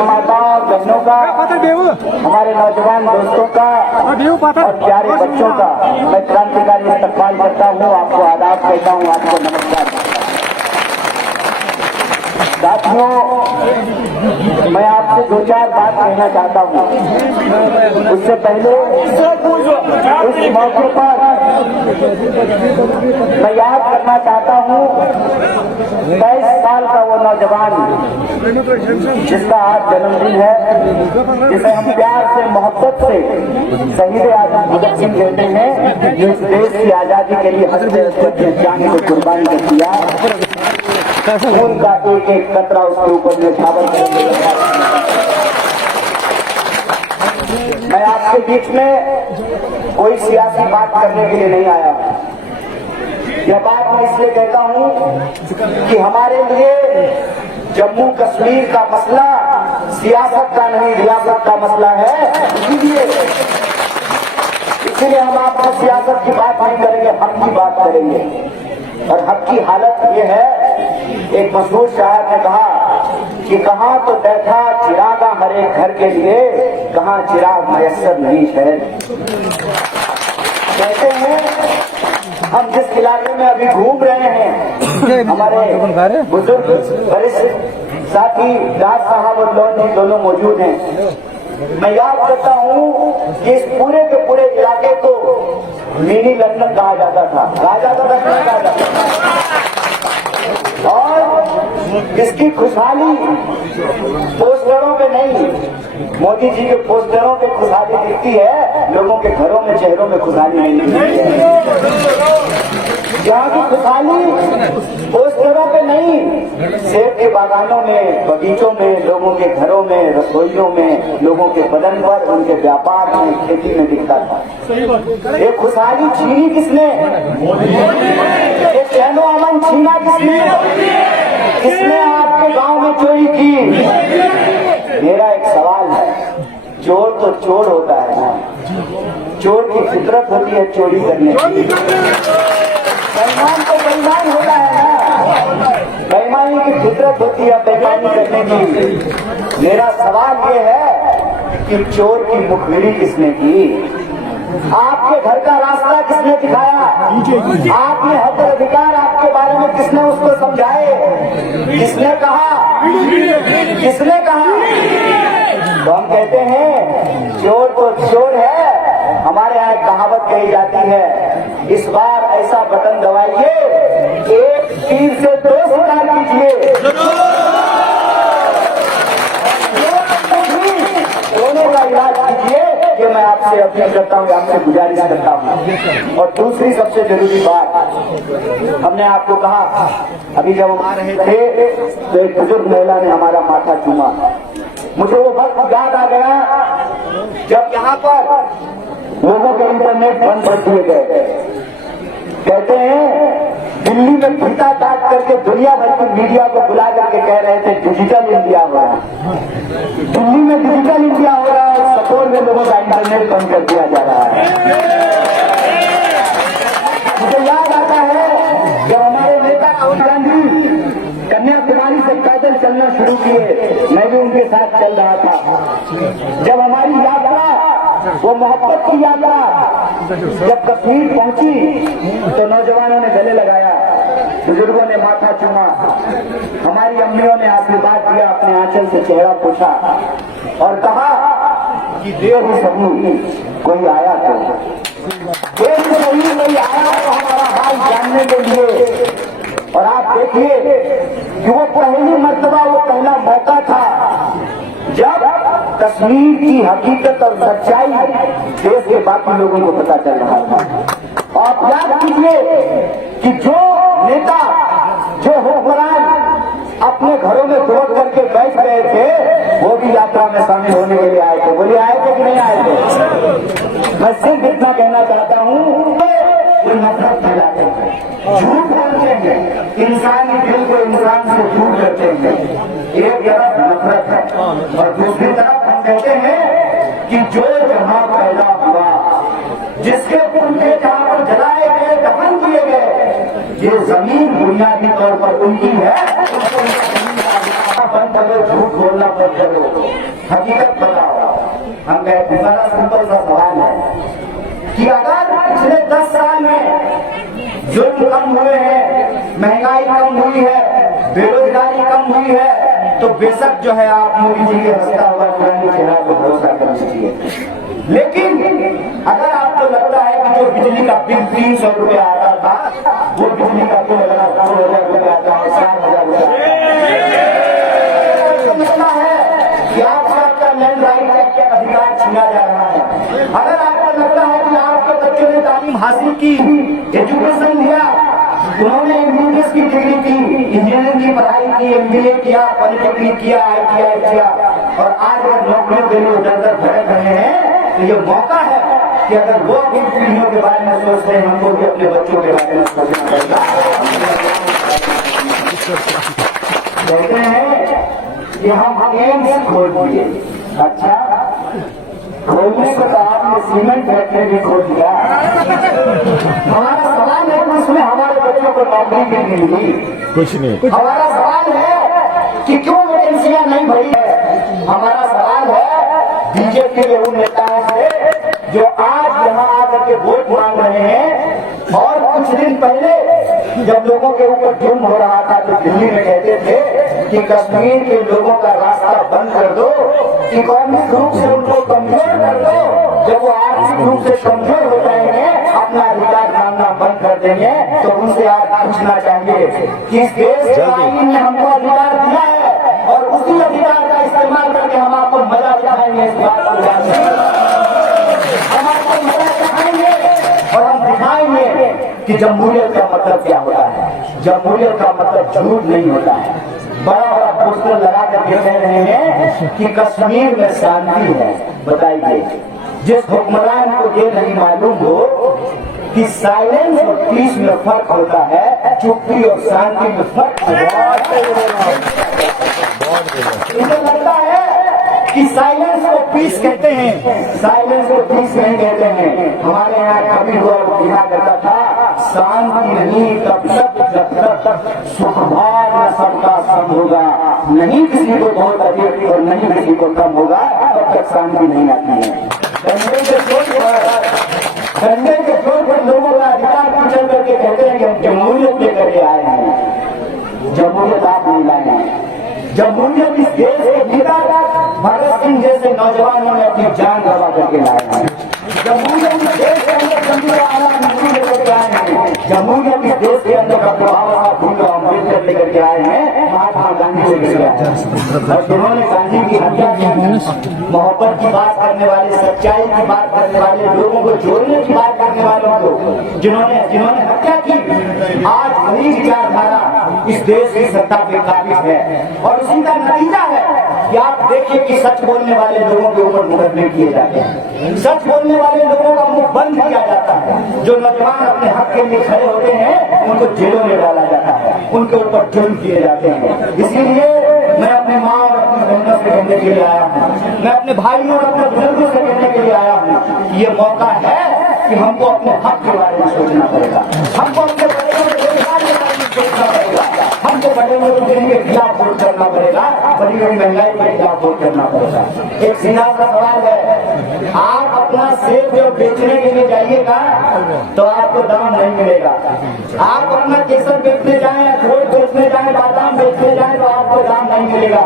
माताओं बहनों का, हमारे नौजवान दोस्तों का और प्यारे बच्चों का मैं क्रांतिकारी इस्तकबाल करता हूँ। आपको आदाब कहता हूँ, आपको नमस्कार। साथियों, मैं आपसे दो चार बात कहना चाहता हूँ। उससे पहले इस मौके पर मैं याद करना चाहता हूँ 23 साल का वो नौजवान जिसका आज जन्मदिन है, जिसे हम प्यार से मोहब्बत से शहीद आजम भगत सिंह कहते हैं, जो इस देश की आजादी के लिए हंसते हंसते अपने जान को कुर्बानी कर दिया। खून का एक एक कतरा उसके ऊपर निछावर कर दिया। मैं आपके बीच में कोई सियासी बात करने के लिए नहीं आया हूं। यह बात मैं इसलिए कहता हूं कि हमारे लिए जम्मू कश्मीर का मसला सियासत का नहीं, रियासत का मसला है। इसीलिए हम आपको सियासत की बात नहीं करेंगे, हक की बात करेंगे। और हक की हालत ये है, एक मशहूर शायर ने कहा कि कहाँ तो बैठा चिरागा हरे घर के लिए, कहाँ चिराग मयस्सर नहीं शहर। कहते हैं हम जिस इलाके में अभी घूम रहे हैं, हमारे बुजुर्ग वरिष्ठ साथी दास साहब और लॉन जी दोनों मौजूद हैं। मैं याद करता हूँ कि इस पूरे के पूरे इलाके को मिनी लंदन कहा जाता था, और इसकी खुशहाली पोस्टरों पे नहीं, मोदी जी के पोस्टरों पे खुशहाली दिखती है, लोगों के घरों में चेहरों में खुशहाली नहीं दिखती है। यहाँ की खुशहाली पोस्टरों पे नहीं, सेब के बागानों में, बगीचों में, लोगों के घरों में, रसोइयों में, लोगों के बदन पर, उनके व्यापार में, खेती में दिखता था। ये खुशहाली छीनी किसने? ये चैनो अमन छीना किसने? किसने आपके गांव में चोरी की? मेरा एक सवाल है, चोर तो चोर होता है ना, चोर की फितरत होती है चोरी करने की। बेईमान तो बेईमान होता है ना, बेईमानी की फितरत होती है बेईमानी करने की। मेरा सवाल ये है कि चोर की मुखबिरी किसने की? आपके घर का रास्ता किसने दिखाया? आपने हक अधिकार आपके बारे में किसने उसको समझाए? किसने कहा? किसने कहा? तो हम कहते हैं चोर तो चोर है। हमारे यहाँ एक कहावत कही जाती है, इस बार ऐसा बटन दबाइए, एक तीर से दो शिकार कीजिए। दोनों का इलाज कीजिए, ये मैं आपसे अपील करता हूँ, आपसे गुजारिश करता हूँ। और दूसरी सबसे जरूरी बात, हमने आपको कहा अभी जब हम आ रहे थे तो एक बुजुर्ग महिला ने हमारा माथा चूमा। मुझे वो वक्त याद आ गया जब यहाँ पर लोगों के इंटरनेट बंद कर दिए गए। कहते हैं दिल्ली में फीता काट करके दुनिया भर की मीडिया को बुला करके कह रहे थे डिजिटल इंडिया हो रहा है, दिल्ली में डिजिटल इंडिया हो रहा है, सपोर में लोगों का इंटरनेट बंद कर दिया जा रहा है। मुझे याद आता है जब हमारे नेता राहुल गांधी कन्याकुमारी से पैदल चलना शुरू किए, मैं भी उनके साथ चल रहा था। जब हमारी यात्रा, वो मोहब्बत की यात्रा जब कश्मीर पहुंची तो नौजवानों ने गले लगाया, बुजुर्गों ने माथा चूमा, हमारी अम्मियों ने आशीर्वाद दिया, अपने आंचल से चेहरा पूछा और कहा कि देर ही सही कोई आया तो, देर ही सही कोई आया तो हमारा हाल जानने के लिए। और आप देखिए कि वो पहली मर्तबा, वो पहला मौका था जब कश्मीर की हकीकत और सच्चाई देश के बाकी लोगों को पता चल रहा था। और याद कीजिए कि जो नेता, जो हुक्मरान अपने घरों में दुआ करके बैठ गए थे, वो भी यात्रा में शामिल होने के लिए आए थे। बोलिए आए थे कि नहीं आए थे? मैं सिर्फ इतना कहना चाहता हूँ, नफरत फैलाते हैं, झूठ बोलते हैं, इंसानी दिल को इंसान से दूर करते हैं। एक तरफ नफरत है और दूसरी तरफ हम कहते हैं कि जो जहां पैदा हुआ, जिसके पुण्य जहां पर जलाए गए, दफन किए गए, ये जमीन बुनियादी तौर पर उनकी है। बंद करो, झूठ बोलना मत करो, हकीकत बताओ। हम कहते हैं बड़ा सिंपल सा सवाल है कि अगर पिछले 10 साल में जुर्म कम हुए हैं, महंगाई कम हुई है, बेरोजगारी कम हुई है, तो बेशक जो है आप मोदी जी के हंसता हुआ पुरानी चेहरा को भरोसा कर लीजिए। लेकिन अगर आपको लगता है कि जो बिजली का बिल 300 रुपया आता था, वो बिजली का बिल अगर 2,000 रुपया आता है, 4,000 रुपया लगता है कि आपका लैंड राइट का अधिकार छीना जा रहा है। अगर आपको लगता है कि आपके बच्चों ने तालीम हासिल की, एजुकेशन लिया, उन्होंने इंग्लिश की डिग्री की, इंजीनियरिंग की पढ़ाई की, MBA किया, पॉलिटेक्निक किया, ITI किया, और आज अगर नौकरियों के लिए उधर भटक रहे हैं, तो ये मौका है कि अगर वो अपनी पीढ़ियों के बारे में सोचते हैं, हमको भी अपने बच्चों के बारे में सोचना पड़ेगा। कहते हैं कि हम एम्स खोल दिए। अच्छा, खोलने के तो आपने सीमेंट फैक्ट्री भी खोल दिया। हमारा सवाल है कि उसमें हमारे बच्चों को नौकरी नहीं मिली, कुछ नहीं। हमारा सवाल है कि क्यों वैकेंसियां नहीं भरी है। हमारा सवाल है बीजेपी के उन नेताओं से जो आज यहाँ आकर के वोट मांग रहे हैं, और कुछ दिन पहले जब लोगों के ऊपर जुर्म हो रहा था तो दिल्ली में कहते थे कि कश्मीर के लोगों का रास्ता बंद कर दो, इकोनॉमिक रूप से उनको कमजोर कर दो। जब वो आर्थिक रूप से कमजोर हो जाएंगे, अपना अधिकार मांगना बंद कर देंगे, तो उनसे आज पूछना चाहिए कि इस देश के आईन ने हमको अधिकार दिया है, और उसी अधिकार का इस्तेमाल करके हम आपको मजा दिखाएंगे। इस बात को हम आपको मजा दिखाएंगे और हम दिखाएंगे कि जमहूरियत का मतलब क्या होता है। जमहूरियत का मतलब झूठ नहीं होता है। बड़ा बड़ा पोस्टर लगा करके कह रहे हैं कि कश्मीर में शांति है। बताइए, जिस हुक्मरान को ये नहीं मालूम हो कि साइलेंस और पीस में फर्क होता है, चुप्पी और शांति में फर्क इसे लगता है कि साइलेंस को पीस कहते हैं, साइलेंस को पीस नहीं कहते हैं। हमारे यहाँ कभी हुआ कहा करता था, शांति नहीं तब तक सुखभाग न सबका सम होगा। नहीं किसी को बहुत अधिक और नहीं किसी को कम होगा, तब तक शांति नहीं आती है। डंडे के जोर पर लोगों का अधिकार पूछल करके कहते हैं कि हम जमहूरियत लेकर के आए हैं। जमहूरियत आप नहीं लाए हैं। जमहूरियत इस देश के भीतर भगत सिंह जैसे नौजवानों ने अपनी जान गंवा करके लाए हैं। जमहूरियत इस देश के अंदर लेकर के आए हैं। जमहूरियत इस देश के अंदर भीमराव अम्बेडकर लेकर के आए हैं, महात्मा गांधी लेकर के आए हैं। और जिन्होंने गांधी की हत्या की, मोहब्बत की बात करने वाले, सच्चाई की बात करने वाले, लोगों को जोड़ने की बात करने वालों को जिन्होंने हत्या की, आज वही विचारधारा इस देश की सत्ता पे काबिज है। और उसी का नतीजा है कि आप देखिए कि सच बोलने वाले लोगों के ऊपर मुकदमे किए जाते हैं, सच बोलने वाले लोगों का मुंह बंद किया जाता है। जो नौजवान अपने हक के लिए खड़े होते हैं, उनको जेलों में डाला जाता है, उनके ऊपर जुल्म किए जाते हैं। इसीलिए मैं अपने माँ और अपनी बहनों से कहने के लिए आया हूँ, मैं अपने भाइयों और अपने बुजुर्गों से कहने के लिए आया हूँ कि ये मौका है कि हमको अपने हक के बारे में सोचना पड़ेगा, हमको अपने बड़े रोजगार के बारे में सोचना पड़ेगा, हमको बड़े बिजली के खिलाफ वोट करना पड़ेगा, बड़ी बड़ी महंगाई के खिलाफ वोट करना पड़ेगा। एक सीधा सा सवाल है, आप अपना सेब जब बेचने के लिए जाइएगा तो आपको दाम नहीं मिलेगा। आप अपना केसर बेचने जाए, अखरोट बेचने जाए, बादाम बेचने जाए तो आपको दाम नहीं मिलेगा।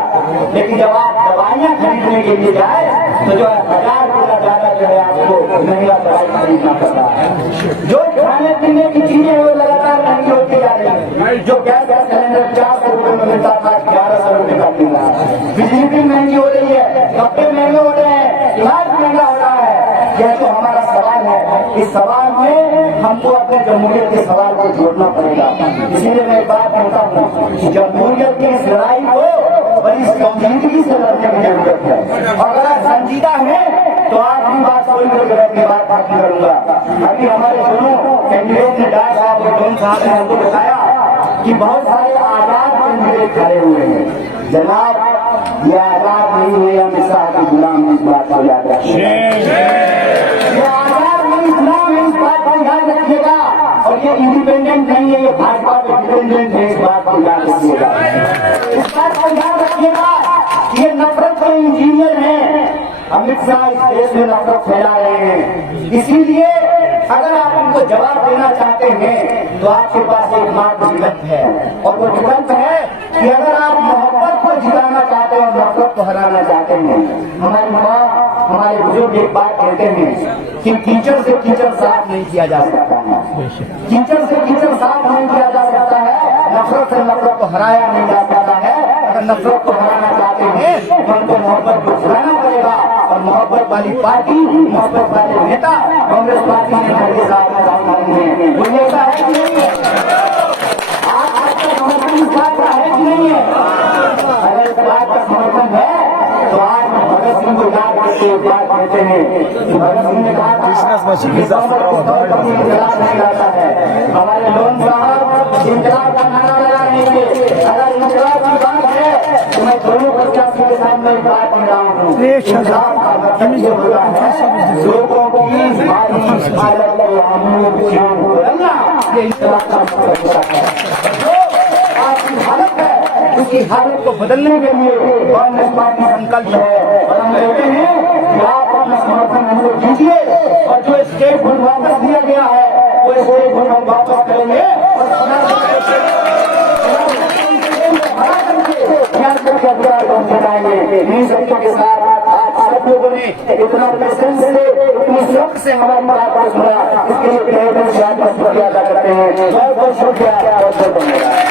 लेकिन जब आप दवाइयाँ खरीदने के लिए जाए तो जो 1000 रुपया ज्यादा जो है आपको महंगा दवाई खरीदना पड़ता है। जो खाने पीने की चीजें वो लगातार महंगी होती जा रही है। जो गैस सिलेंडर 400 रुपए में मिलता था, 1100 रुपए का मिल रहा है। बिजली भी महंगी हो रही है, कपड़े महंगे हो रहे हैं, इलाज महंगा हो रहा है। यह जो हमारा सवाल है, इस सवाल में हमको अपने जमहूरियत के सवाल को जोड़ना पड़ेगा। इसीलिए मैं बात कहता हूँ कि जमहूरियत की इस लड़ाई को बड़ी संजीदगी से लड़ने की जरूरत है। और अगर संजीदा है तो आखिरी बात कोई की बात बाकी करूंगा। अभी हमारे दोनों कैंडिडेट ने डाल साहब और डोन साहब ने हमको बताया कि बहुत सारे आजाद कैंडिडेट खड़े हुए हैं। जनाब, ये आजाद नहीं हुए, अमित शाह के गुलाम, इस बात को याद रखिएगा। ये आजाद नहीं, गुलाम है, इस बात को याद रखिएगा। और ये इंडिपेंडेंट नहीं है, ये भाजपा के डिपेंडेंट है, इस बात को याद रखिएगा। इस बात को याद रखिएगा। ये नफरत अमित शाह इस देश में नफरत फैला रहे हैं। इसीलिए अगर आप उनको जवाब देना चाहते हैं तो आपके पास एक मात्र विकल्प है, और वो विकल्प है कि अगर आप मोहब्बत को जिताना चाहते हैं और नफरत को हराना चाहते हैं। हमारी माँ, हमारे बुजुर्ग एक बात कहते हैं कि कीचड़ से कीचड़ साफ नहीं किया जा सकता है, कीचड़ से कीचड़ साफ नहीं किया जा सकता है, नफरत से नफरत को हराया नहीं जा सकता है। अगर नफरत को हराना चाहते हैं तो उनको मोहब्बत को जिताना पड़ेगा, और मोहब्बत वाली पार्टी, मोहब्बत वाले नेता कांग्रेस पार्टी ने हमारे साथ में राजधानी है। वो नेता है कि नहीं है? आपका समर्थन इस बात का है कि नहीं है? अगर इस बात का समर्थन है तो आज भगत सिंह को याद करके एक बात कहते हैं कि भगत सिंह ने कहा है हमारे लोन साहब इंकलाब का नारा लगा रहे थे। अगर इंकलाब की बात है तो मैं दोनों प्रत्याशियों के सामने एक बात कह रहा हूँ, इंकलाब का मतलब ये होता है लोगों की हालत को हम बदलना, ये इंकलाब का मतलब होता है। जो आपकी हालत है उसकी हालत को बदलने के लिए कांग्रेस पार्टी संकल्प है, और हम कहते हैं कि आप अपना समर्थन हमको दीजिए, और जो स्टेट बोर्ड वापस दिया गया है वो स्टेट बोर्ड हम वापस करेंगे, और इन शब्दों के साथ आप सब लोगों ने इतना पेशेंस से, इतनी शौक से हमारी बात को सुना, इसके लिए बहुत बहुत शुक्रिया अदा करते हैं। बहुत बहुत शुक्रिया, बहुत बहुत धन्यवाद।